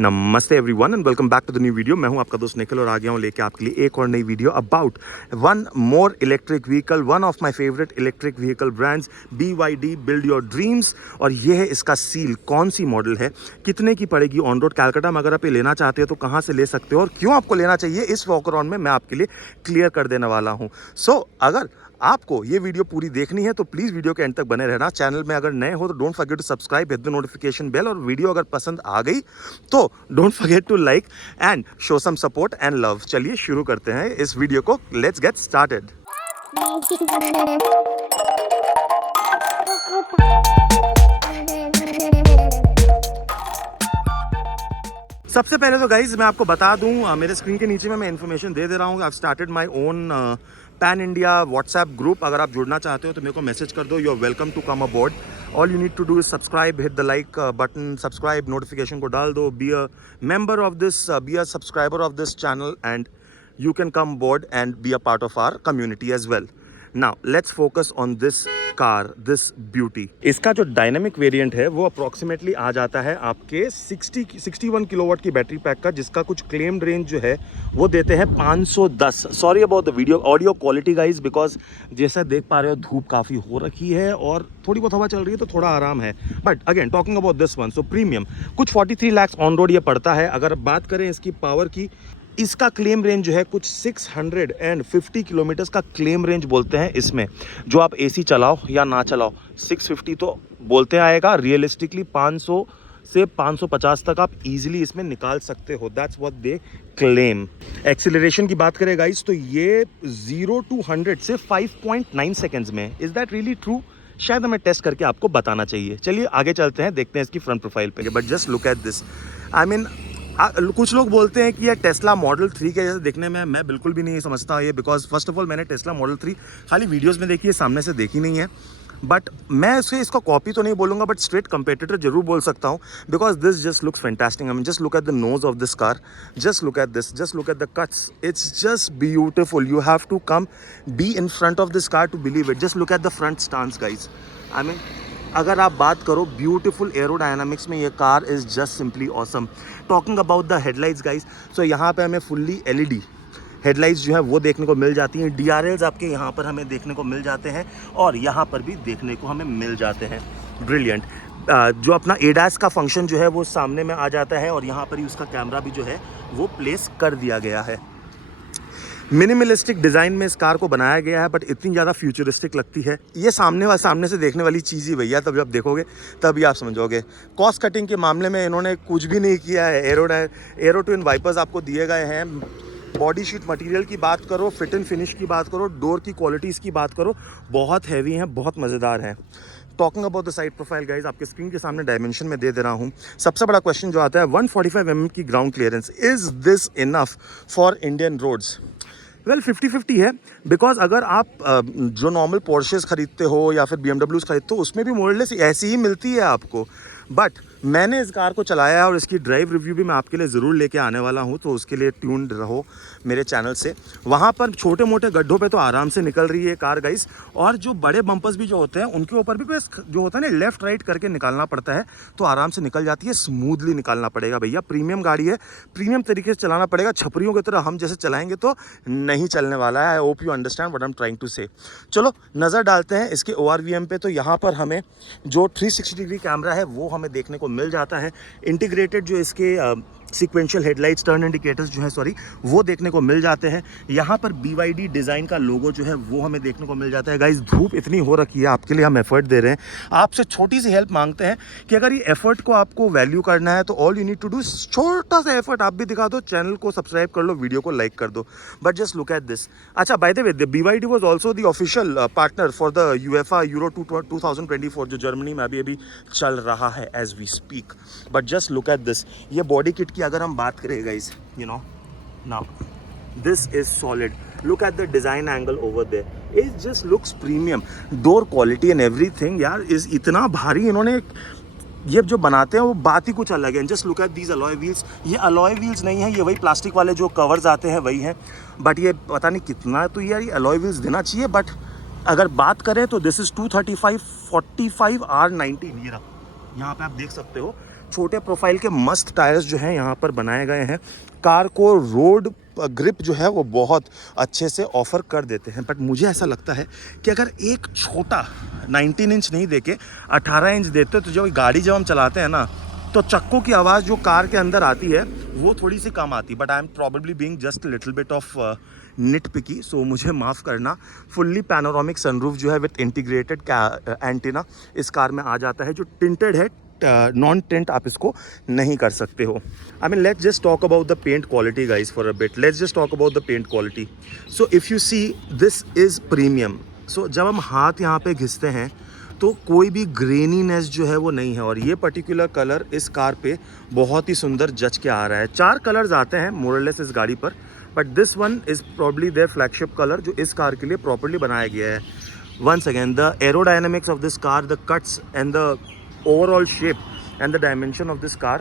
नमस्ते everyone and welcome back to the new video. मैं हूं आपका दोस्त निखिल और आ गया हूं लेके आपके लिए एक और नई video about one more electric vehicle, one of my favourite electric vehicle brands BYD build your dreams. और ये है इसका सील, कौन सी मॉडल है, कितने की पड़ेगी ऑन रोड कैलकाटा में, अगर आप ये लेना चाहते हो तो कहाँ से ले सकते हो और क्यों आपको लेना चाहिए, इस वॉक अराउंड में मैं आपके लिए क्लियर कर देने वाला हूँ। सो अगर आपको ये वीडियो पूरी देखनी है तो प्लीज़ वीडियो के एंड तक बने रहना। चैनल में अगर नए हो तो don't forget to subscribe, hit the notification bell, और वीडियो अगर पसंद आ गई तो don't forget to like and show some support and love. चलिए शुरू करते हैं इस वीडियो को, लेट्स गेट स्टार्टेड। सबसे पहले तो गाइज मैं आपको बता दूं, मेरे स्क्रीन के नीचे में मैं इन्फॉर्मेशन दे रहा हूँ। I started my own pan India WhatsApp group. अगर आप जुड़ना चाहते हो तो मेरे को मैसेज कर दो, you are welcome to come aboard. All you need to do is subscribe, hit the like button, subscribe, notification को डाल दो, be a member of this, be a subscriber of this channel and you can come board and be a part of our community as well. Now let's focus on this car, this beauty. इसका जो dynamic variant है वो approximately आ जाता है आपके 61 kilowatt की battery pack का, जिसका कुछ क्लेम्ड रेंज जो है वो देते हैं 510। Sorry about the video audio quality guys, because जैसा देख पा रहे हो धूप काफ़ी हो रखी है और थोड़ी बहुत हवा चल रही है तो थोड़ा आराम है। But again talking about this one, so premium कुछ 43 लाख ऑन रोड ये पड़ता है। अगर बात करें इसकी पावर की, इसका क्लेम रेंज जो है कुछ 650 किलोमीटर्स का क्लेम रेंज बोलते हैं इसमें। जो आप एसी चलाओ या ना चलाओ 650 तो बोलते आएगा, रियलिस्टिकली 500 से 550 तक आप इजीली इसमें निकाल सकते हो। That's what they claim. Acceleration की बात करें गाइस तो ये 0 to 100 से 5.9 सेकेंड्स में। Is that really true? शायद हमें टेस्ट करके आपको बताना चाहिए। चलिए आगे चलते हैं, देखते हैं इसकी फ्रंट प्रोफाइल पे। But just look at this, I mean कुछ लोग बोलते हैं कि ये टेस्ला मॉडल 3 के जैसे देखने में, मैं बिल्कुल भी नहीं समझता ये, बिकॉज फर्स्ट ऑफ ऑल मैंने टेस्ला मॉडल 3 खाली वीडियोस में देखी है, सामने से देखी नहीं है। बट मैं इसको कॉपी तो नहीं बोलूँगा, बट स्ट्रेट कंपेटिटर जरूर बोल सकता हूँ, because this just looks fantastic. I mean just look at the nose of this car, just look at this, just look at the cuts, it's just beautiful. You have to come be in front of this car to believe it. Just look at the front stance guys. I mean अगर आप बात करो beautiful aerodynamics में, ये car is just simply awesome. Talking about the headlights guys, सो यहाँ पे हमें fully LED headlights जो है वो देखने को मिल जाती हैं। DRLs आपके यहाँ पर हमें देखने को मिल जाते हैं और यहाँ पर भी देखने को हमें मिल जाते हैं। ब्रिलियंट। जो अपना ADAS का फंक्शन जो है वो सामने में आ जाता है और यहाँ पर ही उसका कैमरा भी जो है वो प्लेस कर दिया गया है। मिनिमलिस्टिक डिज़ाइन में इस कार को बनाया गया है, बट इतनी ज़्यादा फ्यूचरिस्टिक लगती है। ये सामने से देखने वाली चीज़ ही भैया, तब जब देखोगे तभी आप समझोगे। कॉस्ट कटिंग के मामले में इन्होंने कुछ भी नहीं किया है। एरो ट्विन वाइपर्स आपको दिए गए हैं। बॉडी शीट मटेरियल की बात करो, फिट एंड फिनिश की बात करो, डोर की क्वालिटीज़ की बात करो, बहुत हैवी हैं, बहुत मज़ेदार हैं। Talking about the side profile guys, आपके स्क्रीन के सामने डायमेंशन में दे रहा हूँ। सबसे बड़ा क्वेश्चन जो आता है, 145 mm की ground clearance, is this enough for Indian roads? Well 50-50 है, बिकॉज अगर आप जो नॉर्मल पोर्शेस खरीदते हो या फिर BMWs खरीदते हो उसमें भी मोरलेस ऐसी ही मिलती है आपको। बट मैंने इस कार को चलाया है और इसकी ड्राइव रिव्यू भी मैं आपके लिए ज़रूर लेके आने वाला हूँ, तो उसके लिए ट्यून्ड रहो मेरे चैनल से। वहाँ पर छोटे मोटे गड्ढों पे तो आराम से निकल रही है कार गाइस, और जो बड़े बम्पर्स भी जो होते हैं उनके ऊपर भी जो होता है ना, लेफ्ट राइट करके निकालना पड़ता है, तो आराम से निकल जाती है। स्मूथली निकालना पड़ेगा भैया, प्रीमियम गाड़ी है, प्रीमियम तरीके से चलाना पड़ेगा। छपरियों की तरह हम जैसे चलाएंगे तो नहीं चलने वाला है। I hope you understand what I am trying to say. चलो नज़र डालते हैं इसके ORVM पे। तो यहाँ पर हमें जो 360 डिग्री कैमरा है वो हमें देखने को मिल जाता है। इंटीग्रेटेड जो इसके सीक्वेंशियल हेडलाइट्स, टर्न इंडिकेटर्स जो है वो देखने को मिल जाते हैं। यहाँ पर BYD डिज़ाइन का लोगो जो है वो हमें देखने को मिल जाता है। गाइस धूप इतनी हो रखी है, आपके लिए हम एफर्ट दे रहे हैं, आपसे छोटी सी हेल्प मांगते हैं कि अगर ये एफर्ट को आपको वैल्यू करना है तो all you need to do छोटा सा एफर्ट आप भी दिखा दो, चैनल को सब्सक्राइब कर लो, वीडियो को लाइक कर दो। But just look at this. अच्छा by the way, BYD was also the official partner for the UEFA Euro 2024 जो जर्मनी में अभी चल रहा है as we speak. But just look at this. ये बॉडी किट की अगर हम बात करें guys, you know now this is solid. Look at the design angle over there, it just looks premium. Door quality and everything यार is इतना भारी इन्होंने ये जो बनाते हैं वो बात ही कुछ अलग है। Just look at these alloy wheels. ये अलॉय व्हील्स नहीं है, ये वही प्लास्टिक वाले जो कवर्स आते हैं वही हैं, बट ये पता नहीं कितना तो यार ये अलॉय व्हील्स देना चाहिए। बट अगर बात करें तो दिस इज़ 235/45 R19। ये रहा, यहाँ पे आप देख सकते हो छोटे प्रोफाइल के मस्त टायर्स जो हैं यहाँ पर बनाए गए हैं, कार को रोड ग्रिप जो है वो बहुत अच्छे से ऑफ़र कर देते हैं। बट मुझे ऐसा लगता है कि अगर एक छोटा 19 इंच नहीं देके 18 इंच देते तो जो गाड़ी जब हम चलाते हैं ना, तो चक्कों की आवाज़ जो कार के अंदर आती है वो थोड़ी सी कम आती। But I am probably being just little bit of nit picky, so मुझे माफ़ करना। फुल्ली पैनोरामिक सनरूफ जो है विथ इंटीग्रेटेड एंटीना इस कार में आ जाता है, जो टिंटेड है, नॉन टेंट आप इसको नहीं कर सकते हो। I mean let's just talk about the paint quality guys for a bit. Let's just talk about the paint quality. So if you see this is premium. So जब हम हाथ यहाँ पे घिसते हैं तो कोई भी ग्रेनीनेस जो है वो नहीं है, और ये पर्टिकुलर कलर इस कार पे बहुत ही सुंदर जच के आ रहा है। 4 कलर्स आते हैं मोरलेस इस गाड़ी पर, but this one is probably their flagship colour जो इस कार के लिए प्रॉपर्ली बनाया गया है। Once again the aerodynamics of this car, the cuts and the overall shape and the dimension of this car,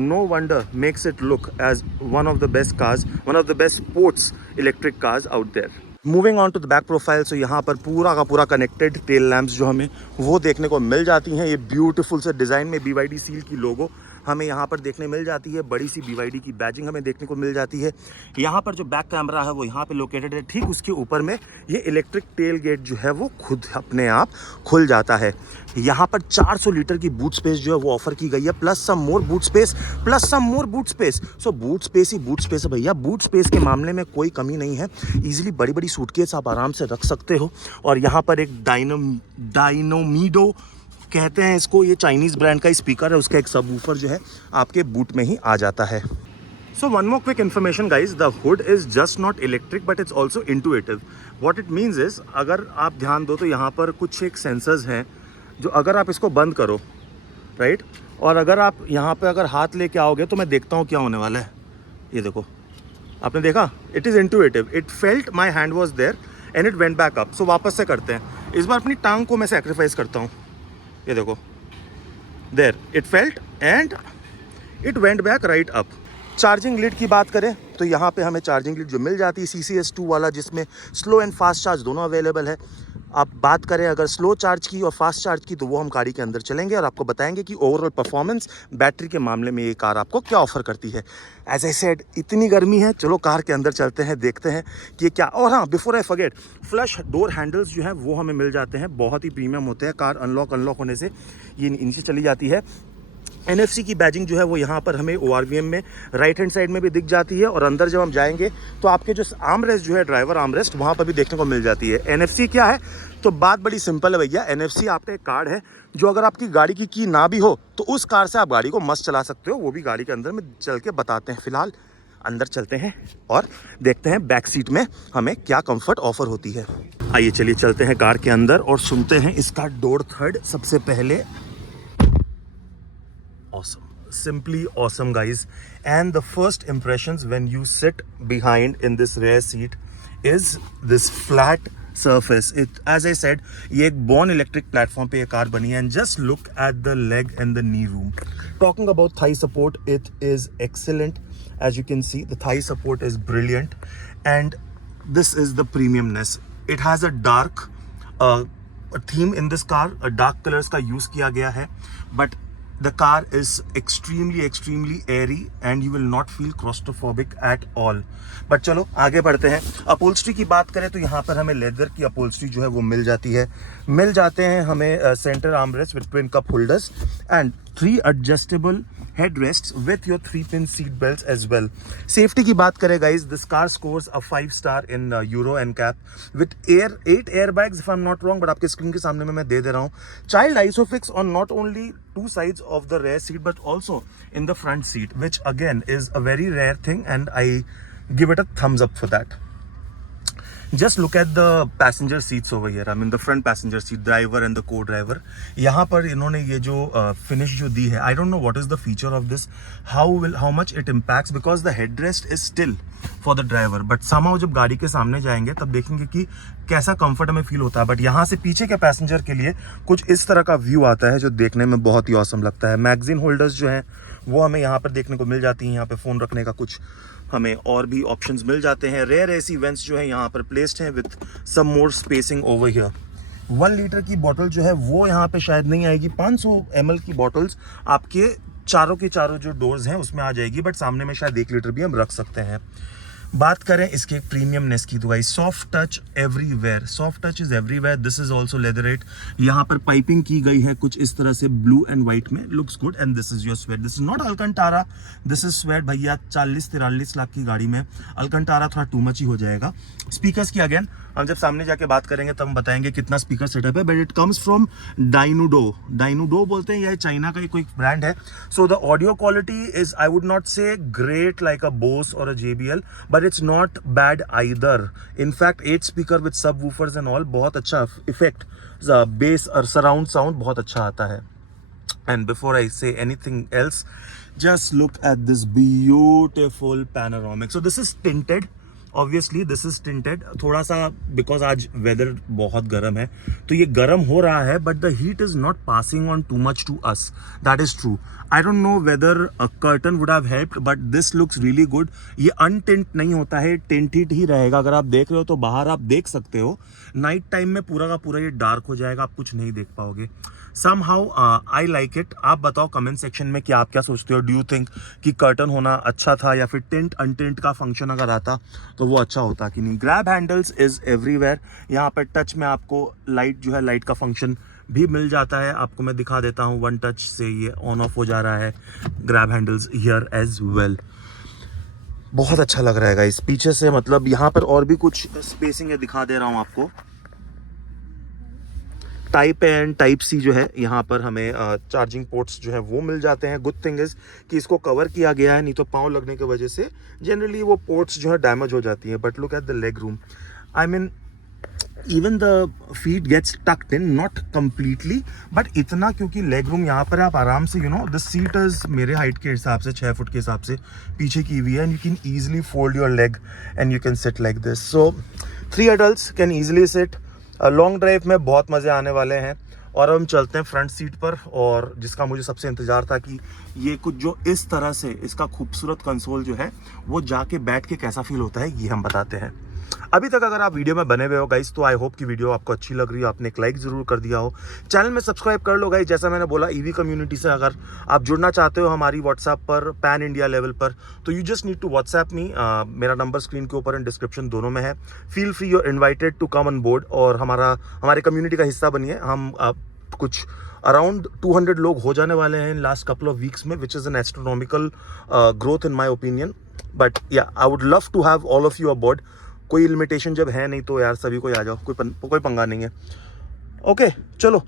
no wonder makes it look as one of the best cars, one of the best sports electric cars out there. Moving on to the back profile, so यहाँ पर पूरा का पूरा connected tail lamps जो हमें वो देखने को मिल जाती हैं। ये ब्यूटीफुल से डिज़ाइन में BYD सील की लोगो हमें यहाँ पर देखने मिल जाती है। बड़ी सी BYD की बैजिंग हमें देखने को मिल जाती है। यहाँ पर जो बैक कैमरा है वो यहाँ पे लोकेटेड है। ठीक उसके ऊपर में ये इलेक्ट्रिक टेल गेट जो है वो खुद अपने आप खुल जाता है। यहाँ पर 400 लीटर की बूट स्पेस जो है वो ऑफर की गई है, प्लस सम मोर बूट स्पेस, प्लस सम मोर बूट स्पेस। सो बूट स्पेस ही बूट स्पेस है भैया। बूट स्पेस के मामले में कोई कमी नहीं है। ईजिली बड़ी बड़ी सूटकेस आप आराम से रख सकते हो। और यहाँ पर एक डायनोमीडो कहते हैं इसको, ये चाइनीज़ ब्रांड का स्पीकर है, उसका एक सब वूफर जो है आपके बूट में ही आ जाता है। So one more quick information guys, the hood is just not electric but it's also intuitive. What it means is, अगर आप ध्यान दो तो यहाँ पर कुछ एक सेंसर्स हैं जो अगर आप इसको बंद करो, राइट, और अगर आप यहाँ पे अगर हाथ लेके आओगे तो मैं देखता हूँ क्या होने वाला है। ये देखो, आपने देखा, it is intuitive. It felt my hand was there and it went back up. So वापस से करते हैं। इस बार अपनी टांग को मैं सेक्रीफाइस करता हूँ। ये देखो, there it felt and it went back right up. Charging lid की बात करें तो यहाँ पे हमें चार्जिंग लीड जो मिल जाती है CCS2 वाला, जिसमें स्लो एंड फास्ट चार्ज दोनों अवेलेबल है। आप बात करें अगर स्लो चार्ज की और फास्ट चार्ज की, तो वो हम गाड़ी के अंदर चलेंगे और आपको बताएंगे कि ओवरऑल परफॉर्मेंस बैटरी के मामले में ये कार आपको क्या ऑफर करती है। एज आई सेड, इतनी गर्मी है, चलो कार के अंदर चलते हैं, देखते हैं कि ये क्या। और हाँ, before I forget, flush door handles जो हैं वो हमें मिल जाते हैं, बहुत ही प्रीमियम होते हैं। कार अनलॉक होने से ये नीचे चली जाती है। NFC की बैजिंग जो है वो यहाँ पर हमें ORVM में राइट हैंड साइड में भी दिख जाती है, और अंदर जब हम जाएंगे तो आपके जो आर्म रेस्ट जो है, ड्राइवर आर्म रेस्ट, वहाँ पर भी देखने को मिल जाती है। NFC क्या है, तो बात बड़ी सिंपल है भैया। NFC आपका एक कार्ड है जो अगर आपकी गाड़ी की की ना भी हो तो उस कार से आप गाड़ी को मस्त चला सकते हो। वो भी गाड़ी के अंदर में चल के बताते हैं। फिलहाल अंदर चलते हैं और देखते हैं बैक सीट में हमें क्या कंफर्ट ऑफर होती है। आइए चलिए चलते हैं कार के अंदर और सुनते हैं इसका डोर थर्ड सबसे पहले। Awesome, simply awesome guys, and the first impressions when you sit behind in this rear seat is this flat surface. It, as I said, ये एक born electric platform पे ये कार बनी है, and just look at the leg and the knee room. Talking about thigh support, it is excellent. As you can see, the thigh support is brilliant, and this is the premiumness. It has a dark theme in this car, a dark colors का use किया गया है, but the car is extremely airy and you will not feel claustrophobic at all. But चलो आगे बढ़ते हैं। Upholstery की बात करें तो यहाँ पर हमें लेदर की अपहोल्स्ट्री जो है वो मिल जाती है। मिल जाते हैं हमें centre armrest with twin cup holders and 3 adjustable headrests with your 3-pin seat belts as well. Safety की बात करें guys, this car scores a 5 star in Euro NCAP with 8 airbags if I'm not wrong, but आपके screen के सामने में मैं दे रहा हूँ। Child ISOFIX on not only 2 sides of the rear seat but also in the front seat, which again is a very rare thing and I give it a thumbs up for that. Just look at the passenger seats over here. I mean the front passenger seat, driver and the co-driver. यहाँ पर इन्होंने ये जो finish जो दी है, I don't know what is the feature of this, how much it impacts, because the headrest is still for the driver. But somehow जब गाड़ी के सामने जाएंगे तब देखेंगे कि कैसा कंफर्ट हमें फील होता है। बट यहाँ से पीछे के पैसेंजर के लिए कुछ इस तरह का व्यू आता है जो देखने में बहुत ही ऑसम लगता है। मैगजीन होल्डर्स जो हैं वो हमें यहाँ पर देखने को मिल जाती हैं। यहाँ पे फ़ोन रखने का कुछ हमें और भी ऑप्शंस मिल जाते हैं। रेयर एसी वेंट्स जो है यहाँ पर प्लेस्ड हैं with some more spacing over here. 1 litre की बॉटल जो है वो यहाँ पे शायद नहीं आएगी। 500 ml की बॉटल्स आपके चारों के चारों जो डोर्स हैं उसमें आ जाएगी, बट सामने में शायद 1 लीटर भी हम रख सकते हैं। बात करें इसके प्रीमियमनेस की तो भाई soft touch everywhere, soft touch is everywhere. This is also leatherette. यहाँ पर पाइपिंग की गई है कुछ इस तरह से ब्लू एंड व्हाइट में, looks good. And this is your suede, this is not Alcantara, this is suede. भैया 40-43 लाख की गाड़ी में अल्कंटारा थोड़ा टू मच ही हो जाएगा। स्पीकर्स की अगेन हम जब सामने जाके बात करेंगे तब हम बताएंगे कितना स्पीकर सेटअप है, बट इट कम्स फ्रॉम डाइनूडो। डाइनूडो बोलते हैं, यह चाइना का कोई ब्रांड है। So the audio quality is, I would not से ग्रेट लाइक अ बोस और अ JBL, but it's not bad either. In fact 8 speaker with सब वूफर्स एंड ऑल, बहुत अच्छा इफेक्ट, बेस और सराउंड साउंड बहुत अच्छा आता है। And before I say anything else, just look at this beautiful panoramic. So this is tinted. Obviously this is tinted. थोड़ा सा because आज weather बहुत गर्म है तो ये गर्म हो रहा है, but the heat is not passing on too much to us. That is true. I don't know whether a curtain would have helped, but this looks really good. ये untint नहीं होता है, tinted ही रहेगा। अगर आप देख रहे हो तो बाहर आप देख सकते हो, नाइट टाइम में पूरा का पूरा ये डार्क हो जाएगा, आप कुछ नहीं देख पाओगे। Somehow I like it. आप बताओ कमेंट सेक्शन में कि आप क्या सोचते हो। डू यू थिंक कि कर्टन होना अच्छा था या फिर टिंट अनटिंट का फंक्शन अगर आता तो वो अच्छा होता कि नहीं। Grab handles is everywhere. यहाँ पर टच में आपको लाइट जो है, लाइट का फंक्शन भी मिल जाता है। आपको मैं दिखा देता हूँ, 1 टच से ये ऑन ऑफ हो जा रहा है। Grab handles here as well. बहुत अच्छा लग रहा है गाइस पीछे से, मतलब यहाँ पर और भी कुछ स्पेसिंग है, दिखा दे रहा हूँ आपको। Type A and type C जो है यहाँ पर हमें चार्जिंग पोर्ट्स जो है वो मिल जाते हैं। गुड थिंग इज कि इसको कवर किया गया है, नहीं तो पाँव लगने की वजह से जनरली वो पोर्ट्स जो है डैमेज हो जाती हैं। But look at the leg room, I mean even the feet gets tucked in, not completely but इतना, क्योंकि लेग रूम यहाँ पर आप आराम से द सीट इज मेरे हाइट के हिसाब से 6 फुट के हिसाब से पीछे की हुई है, and you can easily fold your leg and you can sit like this. So 3 adults can easily sit. Long drive में बहुत मज़े आने वाले हैं। और हम चलते हैं फ्रंट सीट पर, और जिसका मुझे सबसे इंतज़ार था कि ये कुछ जो इस तरह से इसका खूबसूरत कंसोल जो है वो जाके बैठ के कैसा फील होता है ये हम बताते हैं। अभी तक अगर आप वीडियो में बने हुए हो गाइस तो आई होप कि वीडियो आपको अच्छी लग रही है, आपने एक लाइक ज़रूर कर दिया हो, चैनल में सब्सक्राइब कर लो गाइस। जैसा मैंने बोला, ईवी कम्युनिटी से अगर आप जुड़ना चाहते हो हमारी व्हाट्सएप पर पैन इंडिया लेवल पर, तो you just need to WhatsApp me. मेरा नंबर स्क्रीन के ऊपर एंड डिस्क्रिप्शन दोनों में है। Feel free, you are invited to come on board और हमारे कम्युनिटी का हिस्सा बनिए। हम कुछ अराउंड 200 लोग हो जाने वाले हैं इन लास्ट कपल ऑफ वीक्स में, which is an astronomical growth in my opinion. But yeah I would love to have all of you aboard. कोई लिमिटेशन जब है नहीं तो यार सभी को आ जाओ, कोई पंगा नहीं है। ओके चलो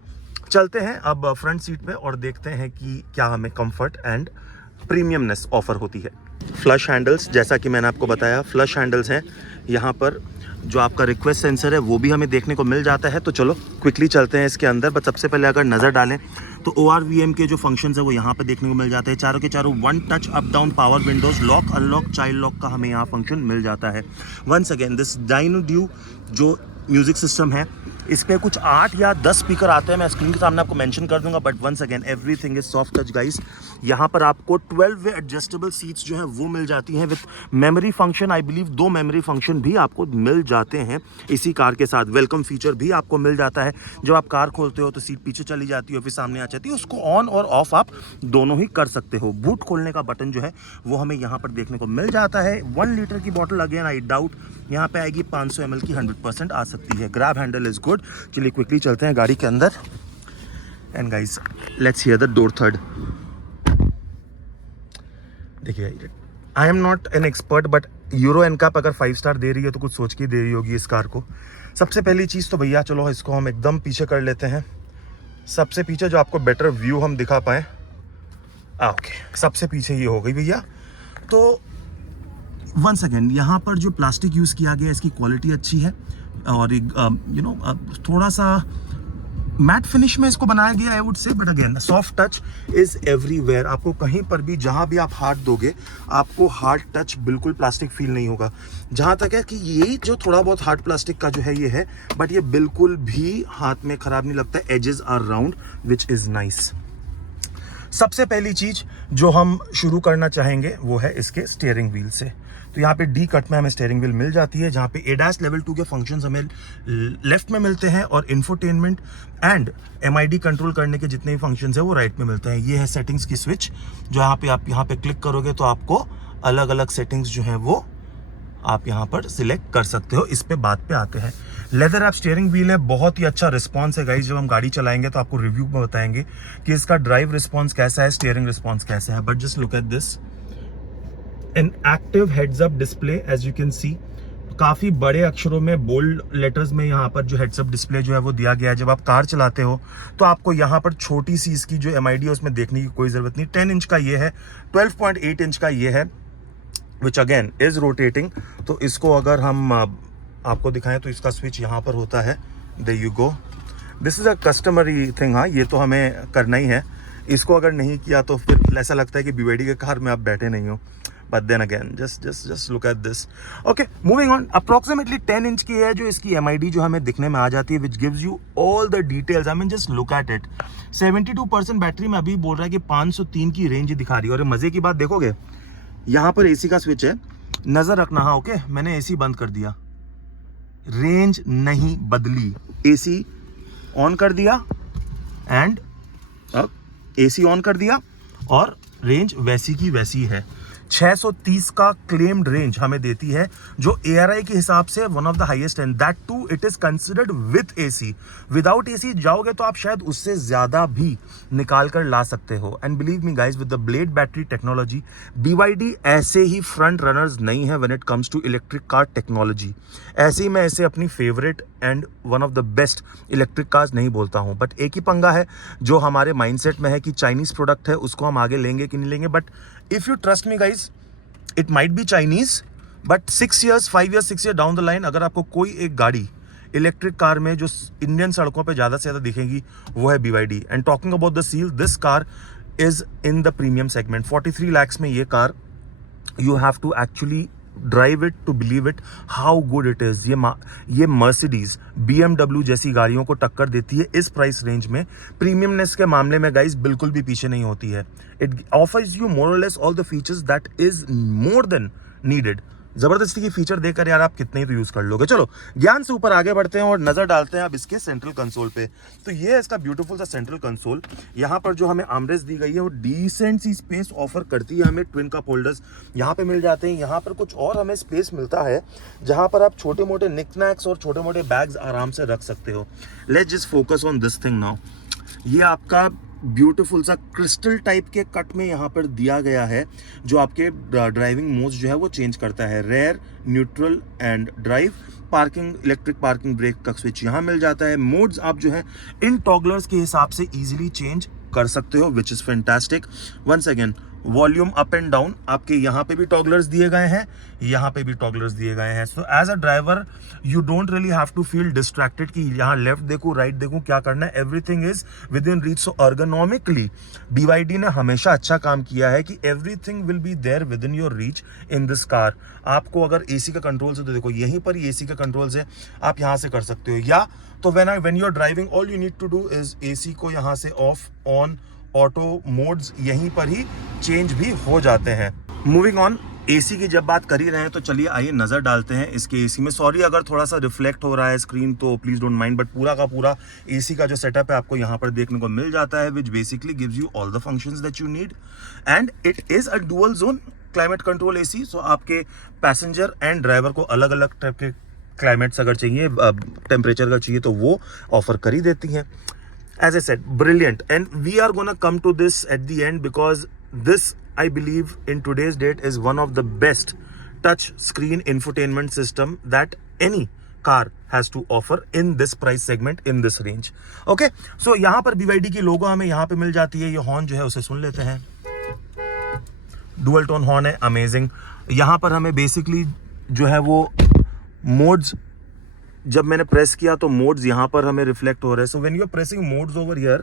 चलते हैं अब फ्रंट सीट पे और देखते हैं कि क्या हमें कंफर्ट एंड प्रीमियमनेस ऑफर होती है। फ्लश हैंडल्स, जैसा कि मैंने आपको बताया, फ्लश हैंडल्स हैं। यहाँ पर जो आपका रिक्वेस्ट सेंसर है वो भी हमें देखने को मिल जाता है। तो चलो क्विकली चलते हैं इसके अंदर। बट सबसे पहले अगर नज़र डालें तो ORVM के जो फंक्शंस है वो यहाँ पर देखने को मिल जाते हैं। चारों के चारों 1 touch up down power Windows, lock unlock, child lock का हमें यहाँ फंक्शन मिल जाता है। वंस अगेन दिस डायनोड्यू जो म्यूजिक सिस्टम है, इस पे कुछ 8 या 10 स्पीकर आते हैं, मैं स्क्रीन के सामने आपको मेंशन कर दूंगा। But once again everything is soft touch guys. यहाँ पर आपको 12 वे एडजस्टेबल सीट्स जो है वो मिल जाती हैं with memory function. I believe 2 memory function भी आपको मिल जाते हैं इसी कार के साथ। वेलकम फीचर भी आपको मिल जाता है। जब आप कार खोलते हो तो सीट पीछे चली जाती है, फिर सामने आ जाती है, उसको ऑन और ऑफ आप दोनों ही कर सकते हो। बूट खोलने का बटन जो है वो हमें यहाँ पर देखने को मिल जाता है। 1 लीटर की बॉटल अगेन आई डाउट यहाँ पे आएगी, 500 ml की 100% आ सकती है। Grab handle is good. चलिए क्विकली चलते हैं गाड़ी के अंदर and guys let's hear the door थर्ड। देखिए, I am not an expert but Euro NCAP अगर 5 स्टार दे रही है तो कुछ सोच के दे रही होगी इस कार को। सबसे पहली चीज़ तो भैया चलो इसको हम एकदम पीछे कर लेते हैं, सबसे पीछे जो आपको बेटर व्यू हम दिखा पाएँ। ओके, सबसे पीछे ये हो गई भैया। तो वंस अगेन यहाँ पर जो प्लास्टिक यूज़ किया गया है इसकी क्वालिटी अच्छी है और एक थोड़ा सा मैट फिनिश में इसको बनाया गया है I would say. But again soft touch is everywhere. आपको कहीं पर भी जहाँ भी आप हाथ दोगे आपको हार्ड टच बिल्कुल प्लास्टिक फील नहीं होगा। जहाँ तक है कि ये जो थोड़ा बहुत हार्ड प्लास्टिक का जो है ये है, बट ये बिल्कुल भी हाथ में ख़राब नहीं लगता। Edges are round which is nice. सबसे पहली चीज़ जो हम शुरू करना चाहेंगे वो है इसके स्टीयरिंग व्हील से। तो यहाँ पे डी कट में हमें स्टीयरिंग व्हील मिल जाती है, जहाँ पे एडास लेवल 2 के फंक्शंस हमें लेफ्ट में मिलते हैं और इंफोटेनमेंट एंड MID कंट्रोल करने के जितने भी फंक्शंस है वो राइट में मिलते हैं। ये है सेटिंग्स की स्विच, जो यहाँ पे आप यहाँ पे क्लिक करोगे तो आपको अलग अलग सेटिंग्स जो हैं वो आप यहाँ पर सिलेक्ट कर सकते हो। इस पे बात पे आते हैं। लेदर ऐप स्टीयरिंग व्हील है, बहुत ही अच्छा रिस्पॉन्स है गाइस। जब हम गाड़ी चलाएंगे तो आपको रिव्यू में बताएंगे कि इसका ड्राइव रिस्पॉन्स कैसा है, स्टीयरिंग रिस्पॉन्स कैसा है। But just look at this, an active heads up display as you can see. काफ़ी बड़े अक्षरों में बोल्ड लेटर्स में यहाँ पर जो हेड्स अप डिस्प्ले जो है वो दिया गया है। जब आप कार चलाते हो तो आपको यहाँ पर छोटी सी इसकी जो MID है उसमें देखने की कोई ज़रूरत नहीं। 10 इंच का ये है, 12.8 इंच का ये है, विच अगेन इज रोटेटिंग। तो इसको अगर हम आपको दिखाएं तो इसका स्विच यहाँ पर होता है। There you go, this is a customary thing. हाँ, ये तो हमें करना ही है। इसको अगर नहीं किया तो फिर ऐसा लगता है कि BYD के कार में आप बैठे नहीं हो। But then again just look at this. Okay, moving on. Approximately 10 inch की है जो इसकी MID जो हमें दिखने में आ जाती है, which gives you all the details. I mean just look at it. 72% battery में अभी बोल रहा है कि 503 की रेंज दिखा रही है। और मज़े की बात देखोगे, यहाँ पर AC का स्विच है, नजर रखना। हाँ ओके, मैंने AC बंद कर दिया, रेंज नहीं बदली। AC ऑन कर दिया एंड अब AC ऑन कर दिया और रेंज वैसी की वैसी है। 630 का क्लेम्ड रेंज हमें देती है, जो ARI के हिसाब से one of the highest, and that too it is considered with AC। Without AC जाओगे तो आप शायद उससे ज्यादा भी निकाल कर ला सकते हो। And believe me guys, with the blade battery technology, BYD ऐसे ही फ्रंट रनर्स नहीं है when it comes to electric car technology. ऐसे ही मैं ऐसे अपनी favourite and one of the best electric cars नहीं बोलता हूँ। बट एक ही पंगा है जो हमारे माइंडसेट में है कि चाइनीज प्रोडक्ट है, उसको हम आगे लेंगे कि नहीं लेंगे। But if you trust me guys, it might be Chinese, but 6 years 5 years 6 years down the line अगर आपको कोई एक गाड़ी इलेक्ट्रिक कार में जो इंडियन सड़कों पे ज़्यादा से ज़्यादा दिखेगी वो है BYD। And talking about the seal, this car is in the premium segment. 43 lakhs में ये car, you have to actually drive it to believe it how good it is. ये मर्सिडीज BMW जैसी गाड़ियों को टक्कर देती है इस प्राइस रेंज में। प्रीमियमनेस के मामले में गाइस बिल्कुल भी पीछे नहीं होती है। इट ऑफर्स यू मोर और less all the features that is more than needed. जबरदस्ती की फीचर देकर यार आप कितने ही तो यूज कर लोगे। चलो ज्ञान से ऊपर आगे बढ़ते हैं और नजर डालते हैं अब इसके सेंट्रल कंसोल पे। तो ये है इसका ब्यूटीफुल सा सेंट्रल कंसोल। यहाँ पर जो हमें आर्मरेस्ट दी गई है वो डिसेंट सी स्पेस ऑफर करती है हमें। ट्विन कप होल्डर्स यहाँ पे मिल जाते हैं। यहाँ पर कुछ और हमें स्पेस मिलता है जहाँ पर आप छोटे मोटे निकनैक्स और छोटे मोटे बैग्स आराम से रख सकते हो। Let's just focus on this thing now. ये आपका ब्यूटीफुल सा क्रिस्टल टाइप के कट में यहाँ पर दिया गया है, जो आपके ड्राइविंग मोड्स जो है वो चेंज करता है। Rear, neutral and drive. Parking, electric parking brake का स्विच यहाँ मिल जाता है। मोड्स आप जो है इन टॉगलर्स के हिसाब से इजीली चेंज कर सकते हो, which is fantastic. Once again, volume up and down आपके यहाँ पे भी टॉगलर्स दिए गए हैं, यहाँ पे भी टॉगलर्स दिए गए हैं। So as a driver you don't really have to feel distracted कि यहाँ लेफ्ट देखूँ राइट देखूँ क्या करना है। Everything is within reach. So ergonomically BYD ने हमेशा अच्छा काम किया है कि everything will be there within your reach in this car. आपको अगर AC का कंट्रोल है तो देखो यहीं पर ही AC का कंट्रोल्स है, आप यहाँ से कर सकते हो। या तो when you are driving all you need to do is AC को यहाँ से ऑफ ऑन ऑटो मोड्स यहीं पर ही चेंज भी हो जाते हैं। मूविंग ऑन, AC की जब बात कर ही रहे हैं तो चलिए आइए नज़र डालते हैं इसके AC में। सॉरी अगर थोड़ा सा रिफ्लेक्ट हो रहा है स्क्रीन तो प्लीज़ डोंट माइंड, बट पूरा का पूरा AC का जो सेटअप है आपको यहाँ पर देखने को मिल जाता है, which basically gives you all the functions that you need. And it is a dual zone climate control AC। सो आपके पैसेंजर एंड ड्राइवर को अलग अलग टाइप के क्लाइमेट्स अगर चाहिए, टेम्परेचर अगर चाहिए तो वो ऑफर कर ही देती हैं। As I said, brilliant, and we are gonna come to this at the end because this, I believe, in today's date is one of the best touch screen infotainment system that any car has to offer in this price segment, in this range. Okay, so यहाँ पर BYD की लोगो हमें यहाँ पे मिल जाती है। ये horn जो है उसे सुन लेते हैं, डुअल टोन हॉर्न है, अमेजिंग। यहाँ पर हमें बेसिकली जो है वो मोड्स, जब मैंने प्रेस किया तो मोड्स यहाँ पर हमें रिफ्लेक्ट हो रहे हैं। So when you are pressing modes over here,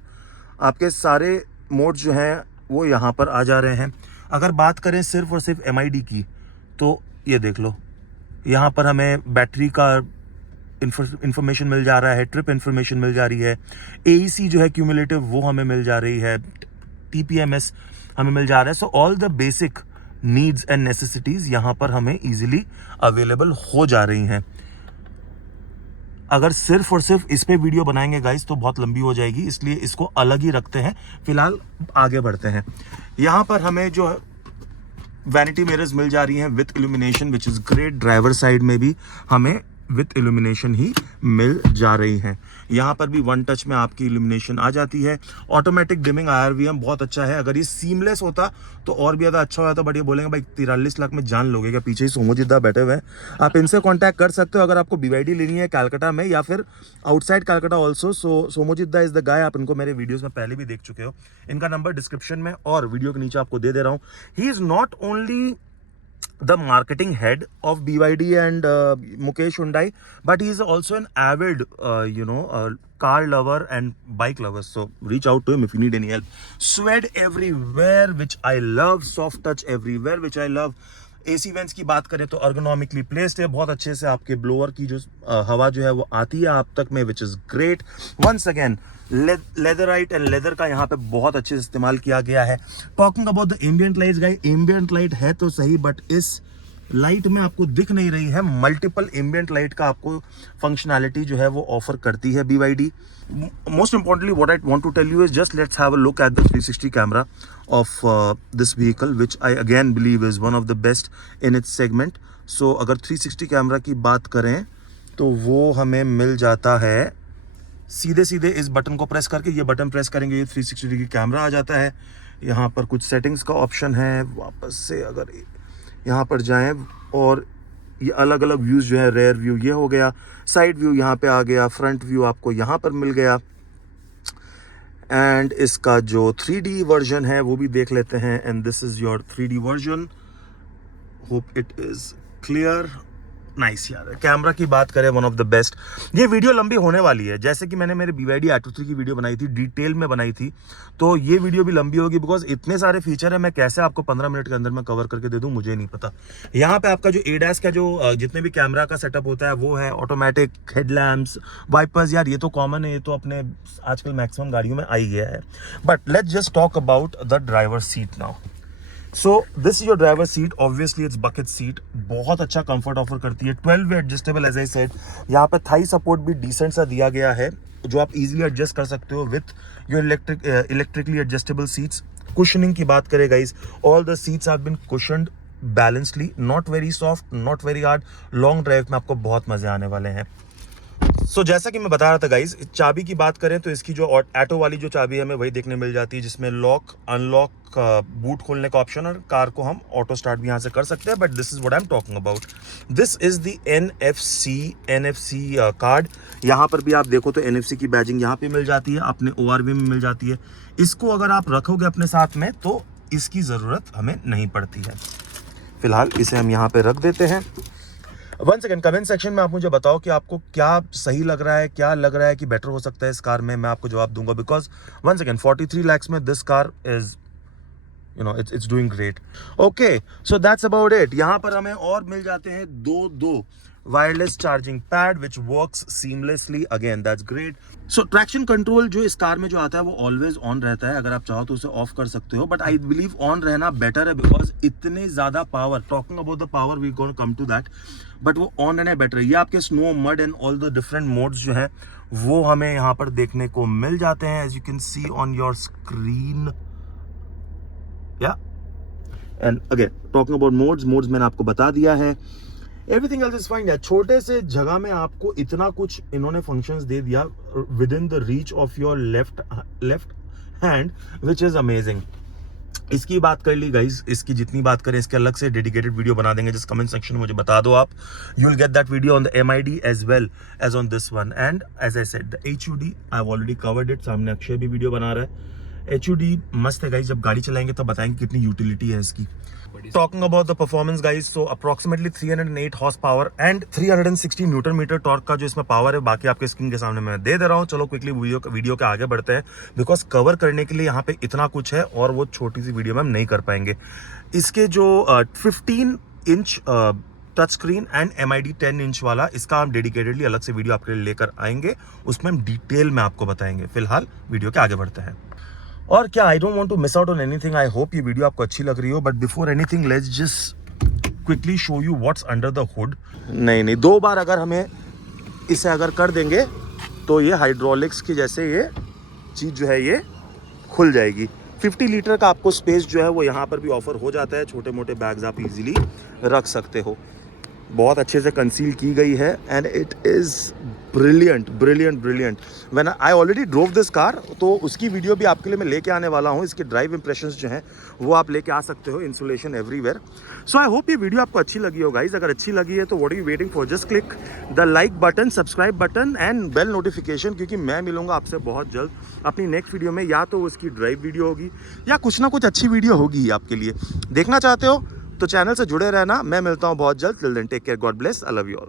आपके सारे मोड्स जो हैं वो यहाँ पर आ जा रहे हैं। अगर बात करें सिर्फ और सिर्फ MID की तो ये देख लो, यहाँ पर हमें बैटरी का इंफॉर्मेशन मिल जा रहा है, ट्रिप इंफॉर्मेशन मिल जा रही है, AEC जो है क्यूमुलेटिव वो हमें मिल जा रही है, TPMS हमें मिल जा रहा है। So all the basic needs and necessities यहाँ पर हमें इजीली अवेलेबल हो जा रही हैं। अगर सिर्फ और सिर्फ इस पे वीडियो बनाएंगे गाइस तो बहुत लंबी हो जाएगी, इसलिए इसको अलग ही रखते हैं। फिलहाल आगे बढ़ते हैं। यहाँ पर हमें जो वैनिटी मिरर्स मिल जा रही हैं with illumination which is great. Driver side में भी हमें विथ इल्यूमिनेशन ही मिल जा रही हैं। यहाँ पर भी वन टच में आपकी इल्यूमिनेशन आ जाती है। ऑटोमेटिक डिमिंग IRVM बहुत अच्छा है। अगर ये सीमलेस होता तो और भी ज़्यादा अच्छा होता, बट ये बोलेंगे भाई 43 लाख में जान लोगे क्या, पीछे ही सोमोजिद्दा बैठे हुए हैं। आप इनसे कांटेक्ट कर सकते हो अगर आपको BYD लेनी है कलकत्ता में या फिर आउटसाइड कलकत्ता ऑल्सो। सो सोमोजिद्दा इज द गाय। आप इनको मेरे वीडियोज़ में पहले भी देख चुके हो। इनका नंबर डिस्क्रिप्शन में और वीडियो के नीचे आपको दे रहा हूँ। He is not only the marketing head of BYD and Mukesh Hyundai, but he is also an avid car lover and bike lover, so reach out to him if you need any help. Swed everywhere which I love, soft touch everywhere which I love. AC vents की बात करें तो ergonomically placed है, बहुत अच्छे से आपके blower की जो हवा जो है वो आती है आप तक में, which is great. Once again leatherette and leather का यहाँ पे बहुत अच्छे से इस्तेमाल किया गया है। Talking about the ambient lights guys, ambient light है तो सही बट इस लाइट में आपको दिख नहीं रही है। मल्टीपल एम्बियंट लाइट का आपको फंक्शनैलिटी जो है वो ऑफर करती है BYD। Most importantly what I want to tell you is just let's have a look at the 360 camera of this vehicle which I again believe is one of the best in its segment. So अगर 360 camera की बात करें तो वो हमें मिल जाता है सीधे सीधे इस बटन को प्रेस करके। ये बटन प्रेस करेंगे ये 360 डिग्री कैमरा आ जाता है। यहाँ पर कुछ सेटिंग्स का ऑप्शन है, वापस से अगर यहाँ पर जाएं और ये अलग अलग व्यूज़ जो है, रेयर व्यू ये हो गया, साइड व्यू यहाँ पे आ गया, फ्रंट व्यू आपको यहाँ पर मिल गया। एंड इसका जो 3D वर्जन है वो भी देख लेते हैं। And this is your 3D version, hope it is clear. Nice यार, कैमरा की बात करें वन ऑफ द बेस्ट। ये वीडियो लंबी होने वाली है, जैसे कि मैंने मेरे BYD Atto 3 की वीडियो बनाई थी, डिटेल में बनाई थी, तो ये वीडियो भी लंबी होगी बिकॉज इतने सारे फीचर है, मैं कैसे आपको 15 मिनट के अंदर में कवर करके दे दूं मुझे नहीं पता। यहाँ पे आपका जो ADAS का जो जितने भी कैमरा का सेटअप होता है वो है ऑटोमेटिक, हेडलैम्प्स, वाइपर्स, यार ये तो कॉमन है, ये तो अपने आजकल मैक्सिमम गाड़ियों में आ ही गया है। But let's just talk about the driver seat now. So this is your driver seat, obviously it's bucket seat, बहुत अच्छा कंफर्ट ऑफर करती है। 12 way adjustable as I said. यहाँ पे थाई सपोर्ट भी डिसेंट सा दिया गया है जो आप इजीली एडजस्ट कर सकते हो with your electrically adjustable seats. Cushioning की बात करें guys, all the seats have been cushioned balancedly, not very soft, not very hard. Long drive में आपको बहुत मजे आने वाले हैं। सो जैसा कि मैं बता रहा था गाइस, चाबी की बात करें तो इसकी जो ऑटो वाली जो चाबी हमें वही देखने मिल जाती है, जिसमें लॉक, अनलॉक, बूट खोलने का ऑप्शन, और कार को हम ऑटो स्टार्ट भी यहाँ से कर सकते हैं। But this is what I am talking about. This is the NFC card. यहाँ पर भी आप देखो तो NFC की बैजिंग यहाँ पे मिल जाती है, अपने ORV में मिल जाती है। इसको अगर आप रखोगे अपने साथ में तो इसकी ज़रूरत हमें नहीं पड़ती है। फिलहाल इसे हम यहाँ पे रख देते हैं। वन सेकेंड, कमेंट सेक्शन में आप मुझे बताओ कि आपको क्या सही लग रहा है, क्या लग रहा है कि बेटर हो सकता है इस कार में। मैं आपको जवाब दूंगा बिकॉज वन सेकेंड 43 lakhs में this car is it's doing great. Okay, so that's about it. यहाँ पर हमें और मिल जाते हैं दो wireless charging pad which works seamlessly, again that's great. So traction control जो इस कार में जो आता है वो ऑलवेज ऑन रहता है, अगर आप चाहो तो उसे ऑफ कर सकते हो, बट आई बिलीव ऑन रहना बेटर है बिकॉज इतने ज्यादा power, talking about the power we gonna come to that, but वो ऑन रहना बेटर है। ये आपके snow, mud and all the different modes जो है वो हमें यहाँ पर देखने को मिल जाते हैं, as you can see on your screen. Yeah and again talking about modes मैंने आपको बता दिया है। Everything else is fine. छोटे से जगह में आपको इतना कुछ इन्होंने फंक्शंस दे दिया with in the reach of your left hand which is amazing. इसकी बात कर ली गाइज, इसकी जितनी बात करें इसके अलग से डेडिकेटेड वीडियो बना देंगे, जिस कमेंट सेक्शन में मुझे बता दो आप। You will get that video on the MID as well as on this one. And as I said the HUD I have already covered it. सामने अक्षय भी वीडियो बना रहा है। HUD मस्त है गाइज, जब गाड़ी चलाएंगे तब बताएंगे कितनी यूटिलिटी है इसकी। Talking about the performance guys, so approximately 308 horse power and 360 newton metre torque का जो इसमें पावर है, बाकी आपके स्क्रीन के सामने मैं दे रहा हूँ। चलो क्विकली वीडियो के आगे बढ़ते हैं बिकॉज कवर करने के लिए यहाँ पे इतना कुछ है और वो छोटी सी वीडियो में हम नहीं कर पाएंगे। इसके जो 15 inch touch screen and MID 10 inch वाला, इसका हम डेडिकेटेडली अलग से वीडियो आपके लिए लेकर आएंगे, उसमें हम डिटेल में आपको बताएंगे। फिलहाल वीडियो के आगे बढ़ते हैं। और क्या, I don't want to miss out on anything. I hope ये वीडियो आपको अच्छी लग रही हो, but before anything let's just quickly show you what's under the hood. नहीं, 2 बार अगर हमें इसे अगर कर देंगे तो ये हाइड्रोलिक्स की जैसे ये चीज़ जो है ये खुल जाएगी। 50 लीटर का आपको स्पेस जो है वो यहाँ पर भी ऑफर हो जाता है, छोटे मोटे बैग्स आप इजीली रख सकते हो। बहुत अच्छे से कंसील की गई है and it is brilliant brilliant brilliant. When I already drove this car, तो उसकी वीडियो भी आपके लिए मैं लेके आने वाला हूँ। इसके ड्राइव इंप्रेशंस जो हैं वो आप लेके आ सकते हो, insulation everywhere. So I hope ये वीडियो आपको अच्छी लगी हो गाइज। अगर अच्छी लगी है तो what are you waiting for, just click the like button, subscribe button and bell notification, क्योंकि मैं मिलूंगा आपसे बहुत जल्द अपनी नेक्स्ट वीडियो में। या तो उसकी ड्राइव वीडियो होगी या कुछ ना कुछ अच्छी वीडियो होगी ही आपके लिए। देखना चाहते हो तो चैनल से जुड़े रहना। मैं मिलता हूँ बहुत जल्द। Till then take care, God bless, I love you all.